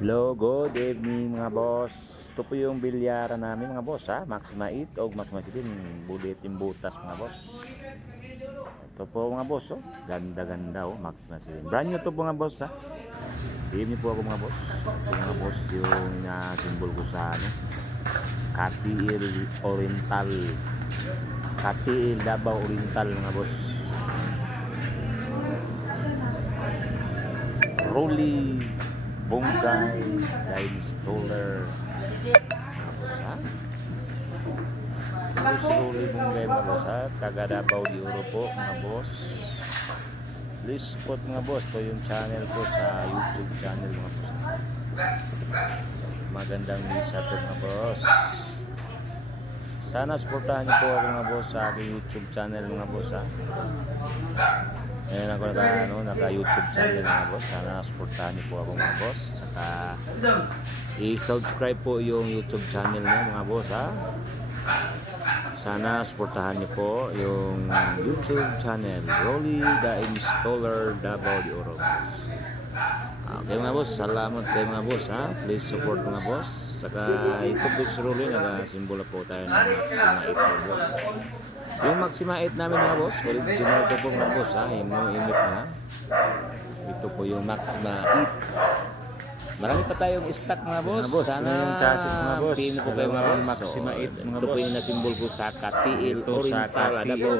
Hello, good evening mga boss. Ito po yung bilyaran namin mga boss ha. Maxima 8 o Maxima 7. Bulit yung butas mga boss. Ito po mga boss oh. Ganda-ganda oh. Maxima 7. Brand new to po mga boss ha. Bigyan niyo po ako mga boss. Ito mga boss yung simbol ko sa ano. Katiil Oriental. Katiil Davao Oriental mga boss. Rolly Bonggay Line Stoller Rolly Bonggay mga boss ha. Taga Davao di Oro po mga boss. Please support mga boss. Ito yung channel ko sa YouTube channel mga boss. Magandang misa to mga boss. Sana supportahan niyo po ako mga boss sa aking YouTube channel mga boss ha. Ngayon ako naka YouTube channel mga boss. Sana supportahan niyo po ako mga boss. Saka i-subscribe po yung YouTube channel niyo mga boss ha. Sana supportahan niyo po yung YouTube channel Rolly the Installer Davao de Oro. Okay mga boss, salamat kayo mga boss ha. Please support mga boss. Saka ito po si Rolly, nagasimbolo po tayo ng Maxima 8 mga boss. Yung Maxima 8 namin mga boss, original ito po mga boss ha. Imit na. Ito po yung Maxima 8. Marami pa tayong stock mga boss. Sana yung chassis mga boss. Pino po kayo mga Maxima 8 mga boss. Ito po yung nasimbol ko sa Katiil Oriental Davao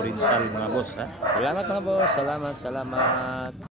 Oriental mga boss ha. Salamat mga boss. Salamat.